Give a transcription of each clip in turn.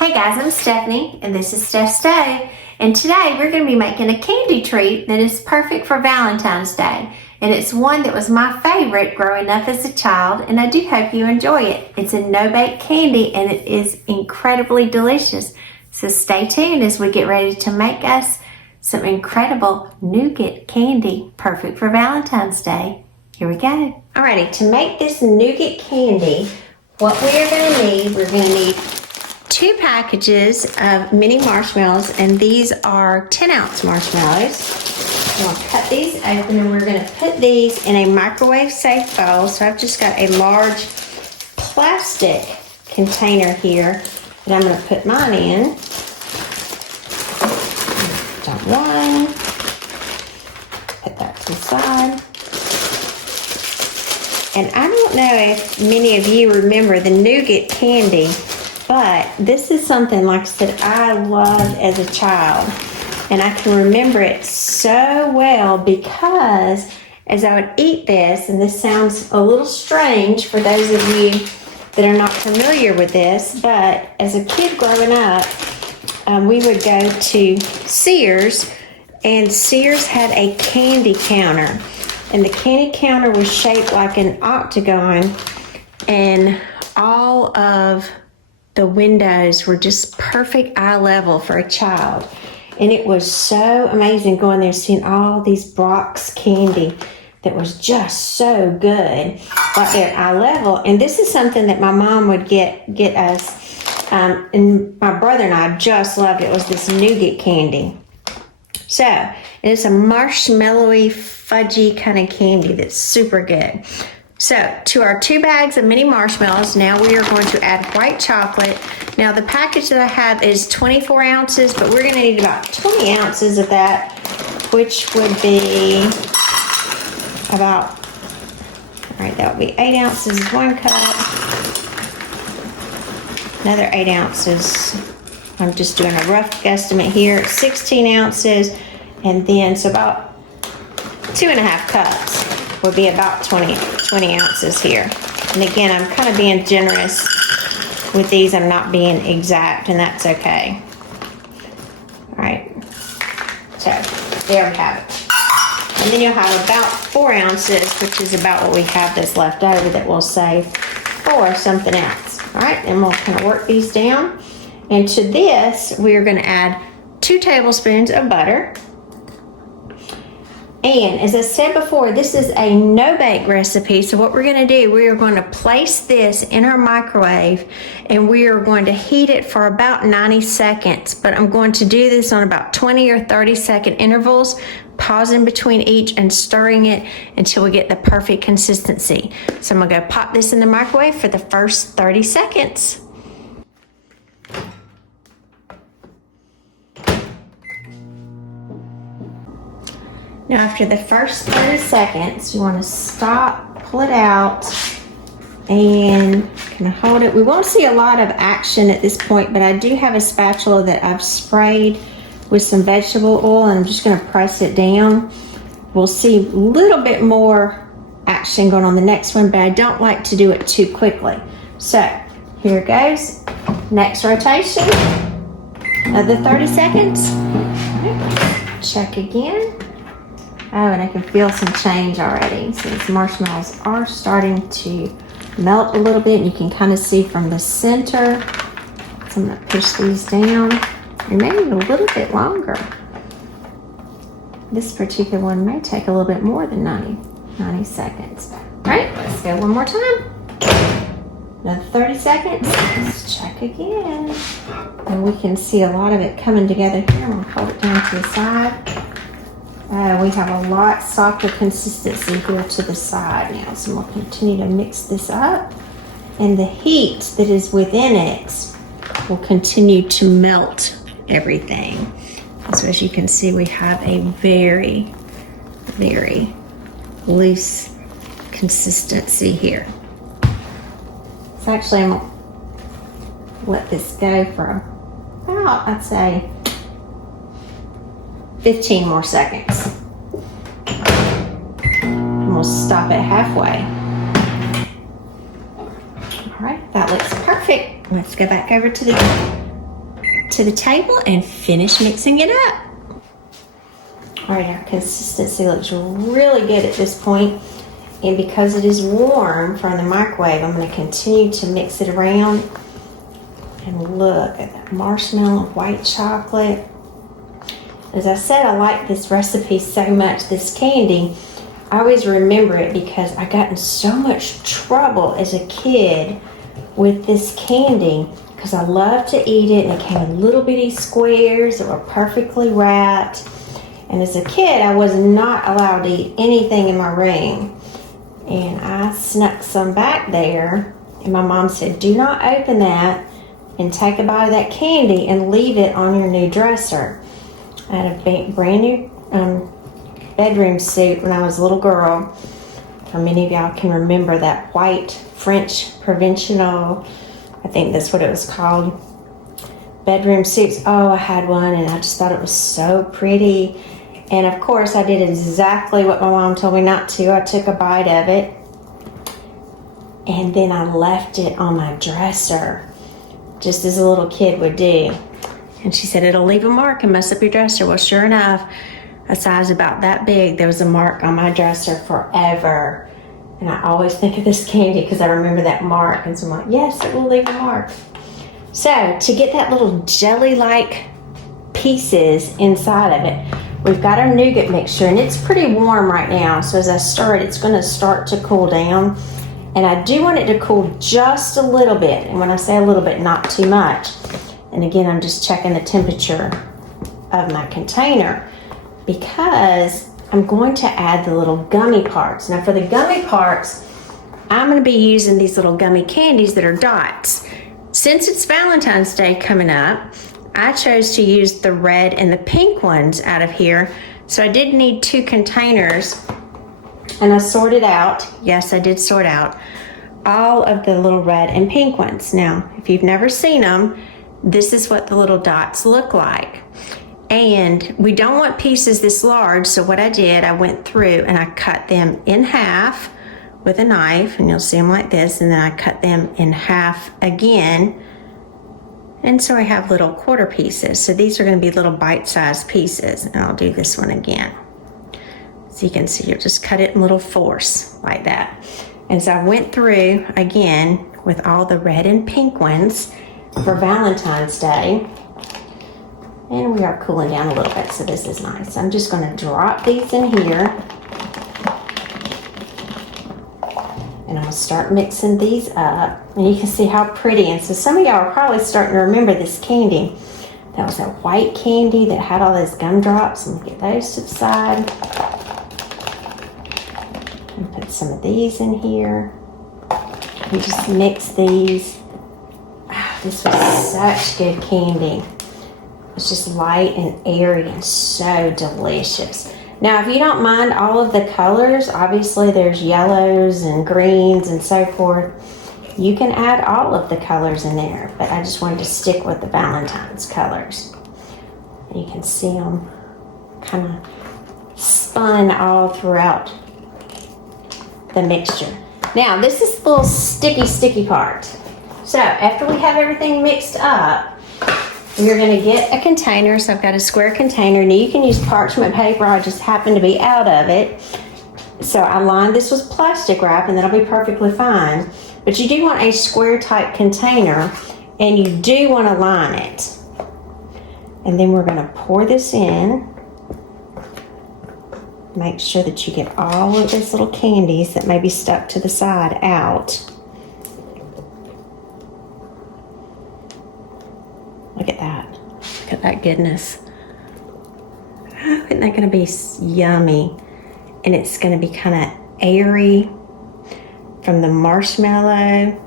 Hey guys, I'm Stephanie and this is Steph Stove, and today we're going to be making a candy treat that is perfect for Valentine's Day, and it's one that was my favorite growing up as a child, and I do hope you enjoy it. It's a no-bake candy and it is incredibly delicious, so stay tuned as we get ready to make us some incredible nougat candy perfect for Valentine's Day. Here we go. Alrighty, to make this nougat candy, what we are going to need, we're going to need 2 packages of mini marshmallows, and these are 10-ounce marshmallows. I'm going to cut these open and we're going to put these in a microwave safe bowl. So I've just got a large plastic container here that I'm going to put mine in. Dump one, put that to the side. And I don't know if many of you remember the nougat candy, but this is something, like I said, I loved as a child. And I can remember it so well because as I would eat this, and this sounds a little strange for those of you that are not familiar with this, but as a kid growing up, we would go to Sears, and Sears had a candy counter. And the candy counter was shaped like an octagon, and all of the windows were just perfect eye level for a child. And it was so amazing going there, seeing all these Brock's candy that was just so good, right there eye level. And this is something that my mom would get us, and my brother and I just loved it. It was this nougat candy. So it's a marshmallowy, fudgy kind of candy that's super good. So to our 2 bags of mini marshmallows, now we are going to add white chocolate. Now the package that I have is 24 ounces, but we're going to need about 20 ounces of that, which would be about, all right, that would be 8 ounces is 1 cup. Another 8 ounces. I'm just doing a rough guesstimate here. 16 ounces, and then so about 2.5 cups would be about 20 ounces here. And again, I'm kind of being generous with these. I'm not being exact, and that's okay. All right, so there we have it. And then you'll have about 4 ounces, which is about what we have that's left over that we'll save for something else. All right, and we'll kind of work these down. And to this, we are going to add 2 tablespoons of butter. And as I said before, this is a no-bake recipe. So what we're going to do, we are going to place this in our microwave, and we are going to heat it for about 90 seconds. But I'm going to do this on about 20 or 30-second intervals, pausing between each and stirring it until we get the perfect consistency. So I'm going to go pop this in the microwave for the first 30 seconds. Now after the first 30 seconds, you want to stop, pull it out, and kind of hold it. We won't see a lot of action at this point, but I do have a spatula that I've sprayed with some vegetable oil, and I'm just going to press it down. We'll see a little bit more action going on the next one, but I don't like to do it too quickly. So here it goes. Next rotation, another 30 seconds. Check again. Oh, and I can feel some change already. So these marshmallows are starting to melt a little bit, and you can kind of see from the center. So I'm going to push these down, and maybe a little bit longer. This particular one may take a little bit more than 90 seconds. All right, let's go one more time. Another 30 seconds. Let's check again. And we can see a lot of it coming together here. I'm going to hold it down to the side. We have a lot softer consistency here to the side now, so we'll continue to mix this up, and the heat that is within it will continue to melt everything. So as you can see, we have a very, very loose consistency here. So actually I'm gonna let this go for about, I'd say, 15 more seconds. And we'll stop it halfway. All right, that looks perfect. Let's go back over to the to the table and finish mixing it up. All right, our consistency looks really good at this point. And because it is warm from the microwave, I'm going to continue to mix it around. And look at that marshmallow white chocolate. As I said, I like this recipe so much, this candy. I always remember it because I got in so much trouble as a kid with this candy because I loved to eat it, and it came in little bitty squares that were perfectly wrapped. And as a kid, I was not allowed to eat anything in my room. And I snuck some back there, and my mom said, do not open that and take a bite of that candy and leave it on your new dresser. I had a brand new bedroom suit when I was a little girl. For many of y'all can remember that white French provincial, I think that's what it was called, bedroom suits. Oh, I had one, and I just thought it was so pretty. And of course, I did exactly what my mom told me not to. I took a bite of it, and then I left it on my dresser, just as a little kid would do. And she said, it'll leave a mark and mess up your dresser. Well, sure enough, a size about that big, there was a mark on my dresser forever. And I always think of this candy because I remember that mark. And so I'm like, yes, it will leave a mark. So to get that little jelly-like pieces inside of it, we've got our nougat mixture, and it's pretty warm right now. So as I stir it, it's going to start to cool down. And I do want it to cool just a little bit. And when I say a little bit, not too much. And again, I'm just checking the temperature of my container because I'm going to add the little gummy parts. Now for the gummy parts, I'm going to be using these little gummy candies that are dots. Since it's Valentine's Day coming up, I chose to use the red and the pink ones out of here. So I did need 2 containers, and I sorted out, yes, I did sort out all of the little red and pink ones. Now, if you've never seen them, this is what the little dots look like. And we don't want pieces this large, so what I did, I went through and I cut them in half with a knife, and you'll see them like this, and then I cut them in half again. And so I have little quarter pieces. So these are going to be little bite-sized pieces, and I'll do this one again. So you can see, you'll just cut it in little fours like that. And so I went through again with all the red and pink ones for Valentine's Day. And we are cooling down a little bit, so this is nice. I'm just going to drop these in here. And I'm going to start mixing these up. And you can see how pretty. And so some of y'all are probably starting to remember this candy. That was that white candy that had all those gumdrops. I'm going to get those to the side. And put some of these in here. We just mix these. Oh, this was such good candy. It's just light and airy and so delicious. Now, if you don't mind all of the colors, obviously there's yellows and greens and so forth. You can add all of the colors in there, but I just wanted to stick with the Valentine's colors. And you can see them kind of spun all throughout the mixture. Now, this is the little sticky part. So after we have everything mixed up, we're going to get a container. So I've got a square container. Now you can use parchment paper. I just happen to be out of it. So I lined this with plastic wrap, and that'll be perfectly fine. But you do want a square type container, and you do want to line it. And then we're going to pour this in. Make sure that you get all of those little candies that may be stuck to the side out. Look at that. Look at that goodness. Oh, isn't that going to be yummy? And it's going to be kind of airy from the marshmallow.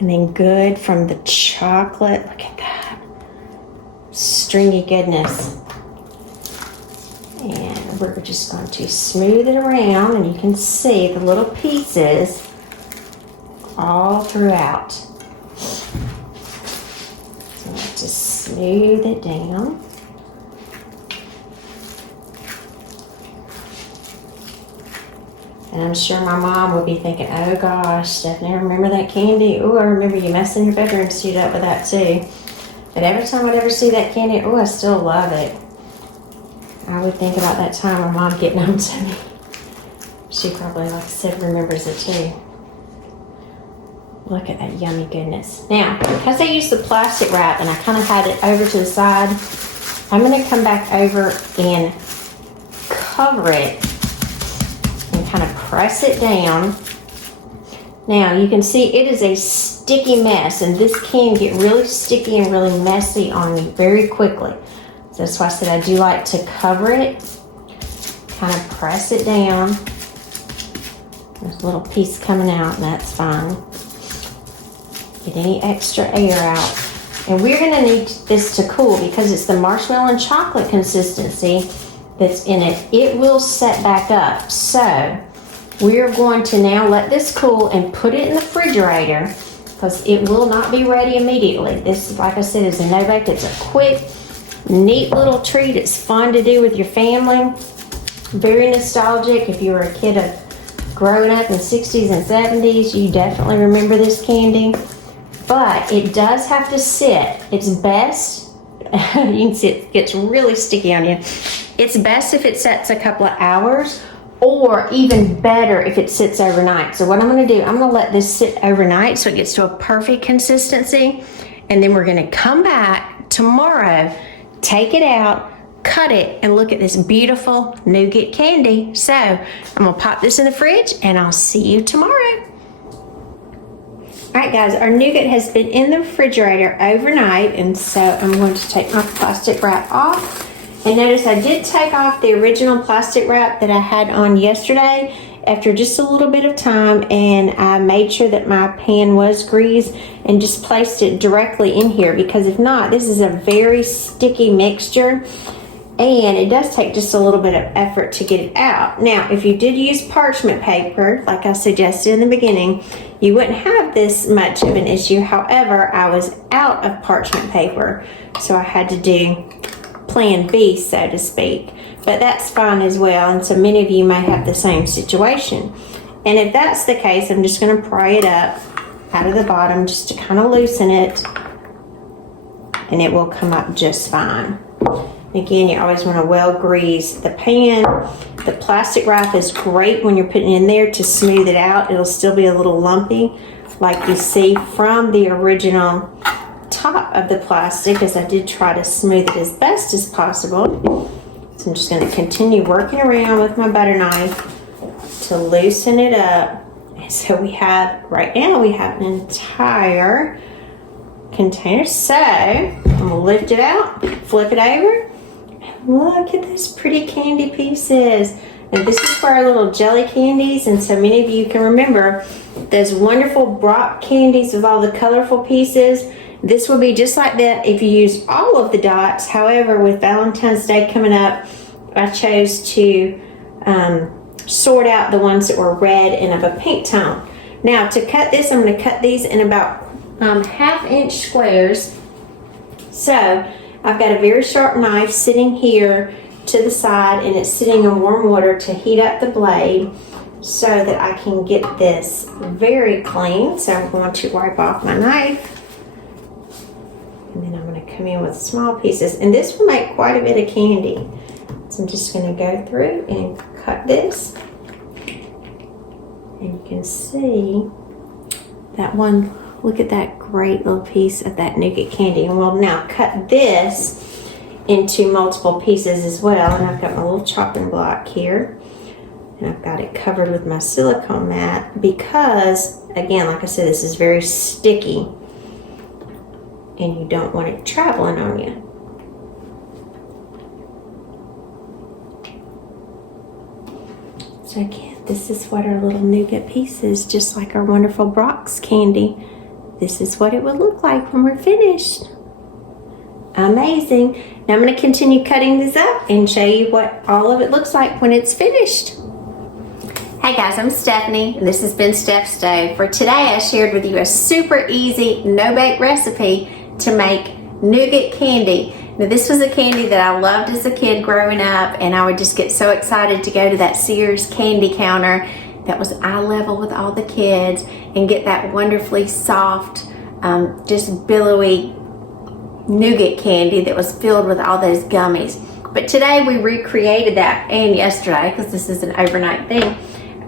And then good from the chocolate. Look at that. Stringy goodness. And we're just going to smooth it around. And you can see the little pieces all throughout. Just smooth it down. And I'm sure my mom would be thinking, oh gosh, Stephanie, remember that candy? Oh, I remember you messing your bedroom suit up with that too. But every time I'd ever see that candy, oh, I still love it. I would think about that time when Mom getting them to me. She probably, like I said, remembers it too. Look at that yummy goodness. Now, because I used the plastic wrap and I kind of had it over to the side, I'm going to come back over and cover it and kind of press it down. Now, you can see it is a sticky mess, and this can get really sticky and really messy on me very quickly. So that's why I said I do like to cover it, kind of press it down. There's a little piece coming out, and that's fine. Get any extra air out. And we're gonna need this to cool because it's the marshmallow and chocolate consistency that's in it. It will set back up. So we're going to now let this cool and put it in the refrigerator because it will not be ready immediately. This, like I said, is a no-bake. It's a quick, neat little treat. It's fun to do with your family. Very nostalgic. If you were a kid of growing up in the 60s and 70s, you definitely remember this candy. But it does have to sit. It's best, you can see it gets really sticky on you. It's best if it sits a couple of hours, or even better if it sits overnight. So what I'm gonna do, I'm gonna let this sit overnight so it gets to a perfect consistency. And then we're gonna come back tomorrow, take it out, cut it, and look at this beautiful nougat candy. So I'm gonna pop this in the fridge and I'll see you tomorrow. All right, guys, our nougat has been in the refrigerator overnight, and so I'm going to take my plastic wrap off. And notice I did take off the original plastic wrap that I had on yesterday after just a little bit of time, and I made sure that my pan was greased and just placed it directly in here, because if not, this is a very sticky mixture, and it does take just a little bit of effort to get it out. Now, if you did use parchment paper, like I suggested in the beginning, you wouldn't have this much of an issue. However, I was out of parchment paper, so I had to do plan B, so to speak. But that's fine as well, and so many of you may have the same situation. And if that's the case, I'm just going to pry it up out of the bottom just to kind of loosen it, and it will come up just fine. Again, you always want to well grease the pan. The plastic wrap is great when you're putting it in there to smooth it out. It'll still be a little lumpy, like you see from the original top of the plastic, as I did try to smooth it as best as possible. So I'm just going to continue working around with my butter knife to loosen it up. And so we have, right now, we have an entire container. So I'm going to lift it out, flip it over. Look at those pretty candy pieces. And this is for our little jelly candies. And so many of you can remember those wonderful Brock candies with all the colorful pieces. This will be just like that if you use all of the dots. However, with Valentine's Day coming up, I chose to sort out the ones that were red and of a pink tone. Now, to cut this, I'm going to cut these in about 1/2-inch squares. So I've got a very sharp knife sitting here to the side, and it's sitting in warm water to heat up the blade so that I can get this very clean. So I'm going to wipe off my knife, and then I'm going to come in with small pieces, and this will make quite a bit of candy. So I'm just going to go through and cut this, and you can see that one. Look at that great little piece of that nougat candy. And we'll now cut this into multiple pieces as well. And I've got my little chopping block here. And I've got it covered with my silicone mat because, again, like I said, this is very sticky. And you don't want it traveling on you. So again, this is what our little nougat piece is, just like our wonderful Brock's candy. This is what it would look like when we're finished. Amazing. Now I'm going to continue cutting this up and show you what all of it looks like when it's finished. Hey guys, I'm Stephanie, and this has been Steph's Stove. For today, I shared with you a super easy no-bake recipe to make nougat candy. Now this was a candy that I loved as a kid growing up, and I would just get so excited to go to that Sears candy counter that was eye level with all the kids and get that wonderfully soft, just billowy nougat candy that was filled with all those gummies. But today we recreated that, and yesterday, because this is an overnight thing,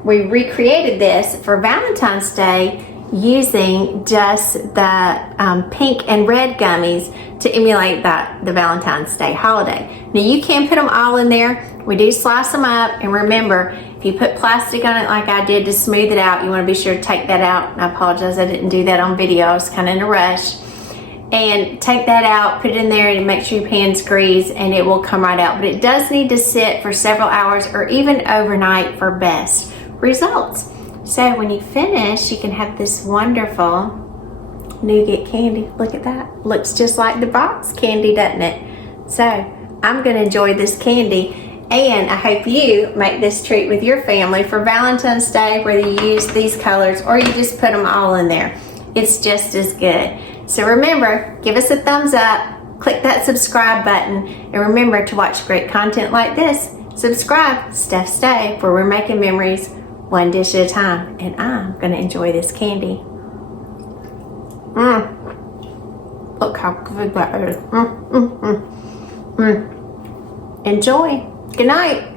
we recreated this for Valentine's Day using just the pink and red gummies to emulate the Valentine's Day holiday. Now you can put them all in there. We do slice them up, and remember, if you put plastic on it like I did to smooth it out, you want to be sure to take that out. And I apologize, I didn't do that on video. I was kind of in a rush. And take that out, put it in there, and make sure your pan's greased, and it will come right out. But it does need to sit for several hours or even overnight for best results. So when you finish, you can have this wonderful nougat candy. Look at that. Looks just like the box candy, doesn't it? So I'm going to enjoy this candy. And I hope you make this treat with your family for Valentine's Day, whether you use these colors or you just put them all in there. It's just as good. So remember, give us a thumbs up, click that subscribe button, and remember to watch great content like this. Subscribe, Steph Stay, where we're making memories one dish at a time. And I'm going to enjoy this candy. Look how good that is. Enjoy. Good night.